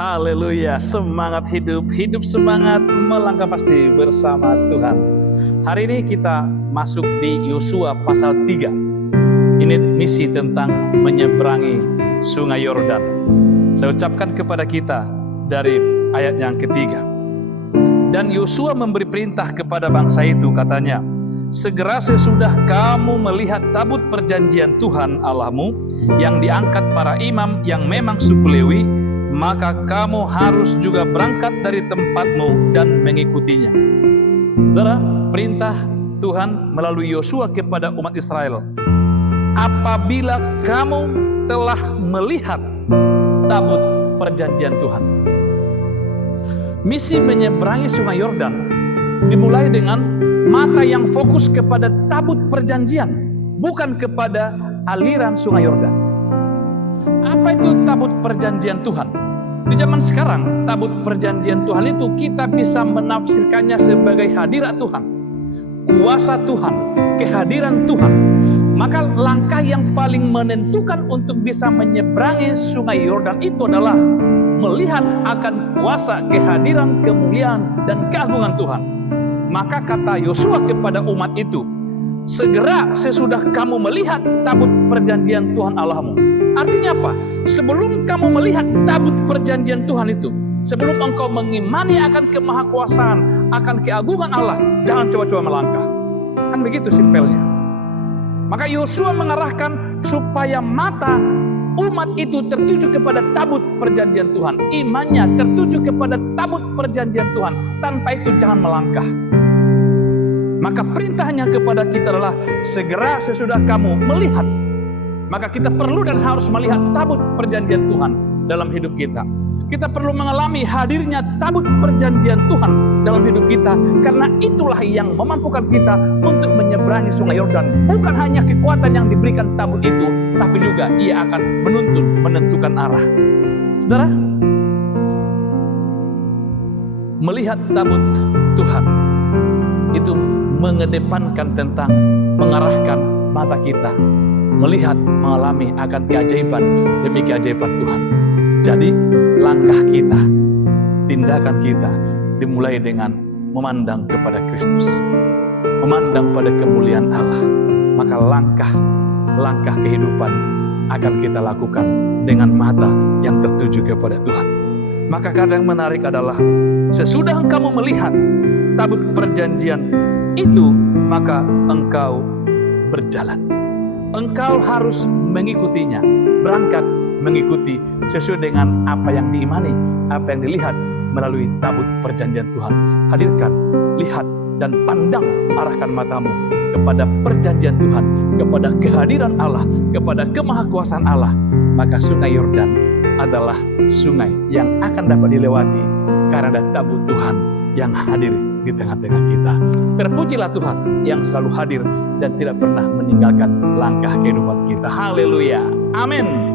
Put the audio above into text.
Haleluya, semangat hidup, hidup semangat, melangkah pasti bersama Tuhan. Hari ini kita masuk di Yosua pasal 3. Ini misi tentang menyeberangi sungai Yordan. Saya ucapkan kepada kita dari ayat yang ketiga. Dan Yosua memberi perintah kepada bangsa itu, katanya, segera sesudah kamu melihat tabut perjanjian Tuhan Allahmu yang diangkat para imam yang memang suku Lewi, maka kamu harus juga berangkat dari tempatmu dan mengikutinya. Saudara, perintah Tuhan melalui Yosua kepada umat Israel. Apabila kamu telah melihat tabut perjanjian Tuhan. Misi menyeberangi sungai Yordan dimulai dengan mata yang fokus kepada tabut perjanjian, bukan kepada aliran sungai Yordan. Apa itu tabut perjanjian Tuhan? Di zaman sekarang, tabut perjanjian Tuhan itu kita bisa menafsirkannya sebagai hadirat Tuhan, kuasa Tuhan, kehadiran Tuhan. Maka langkah yang paling menentukan untuk bisa menyeberangi sungai Yordan itu adalah melihat akan kuasa, kehadiran, kemuliaan, dan keagungan Tuhan. Maka kata Yosua kepada umat itu, segera sesudah kamu melihat tabut perjanjian Tuhan Allahmu. Artinya apa? Sebelum kamu melihat tabut perjanjian Tuhan itu, sebelum engkau mengimani akan kemahakuasaan, akan keagungan Allah, jangan coba-coba melangkah. Kan begitu simpelnya. Maka Yosua mengarahkan supaya mata umat itu tertuju kepada tabut perjanjian Tuhan. Imannya tertuju kepada tabut perjanjian Tuhan. Tanpa itu jangan melangkah. Maka perintahnya kepada kita adalah segera sesudah kamu melihat. Maka kita perlu dan harus melihat tabut perjanjian Tuhan dalam hidup kita. Kita perlu mengalami hadirnya tabut perjanjian Tuhan dalam hidup kita. Karena itulah yang memampukan kita untuk menyeberangi sungai Yordan. Bukan hanya kekuatan yang diberikan tabut itu, tapi juga ia akan menuntun, menentukan arah. Saudara, melihat tabut Tuhan itu mengedepankan tentang mengarahkan mata kita, melihat, mengalami akan keajaiban demi keajaiban Tuhan. Jadi langkah kita, tindakan kita dimulai dengan memandang kepada Kristus, memandang pada kemuliaan Allah. Maka langkah kehidupan akan kita lakukan dengan mata yang tertuju kepada Tuhan. Maka kadang menarik adalah sesudah kamu melihat tabut perjanjian itu, maka engkau berjalan. Engkau harus mengikutinya, berangkat mengikuti sesuai dengan apa yang diimani, apa yang dilihat melalui tabut perjanjian Tuhan. Hadirkan, lihat, dan pandang, arahkan matamu kepada perjanjian Tuhan, kepada kehadiran Allah, kepada kemahakuasaan Allah. Maka sungai Yordan adalah sungai yang akan dapat dilewati karena ada tabut Tuhan yang hadir di tengah-tengah kita. Terpujilah Tuhan yang selalu hadir dan tidak pernah meninggalkan langkah kehidupan kita. Haleluya. Amin.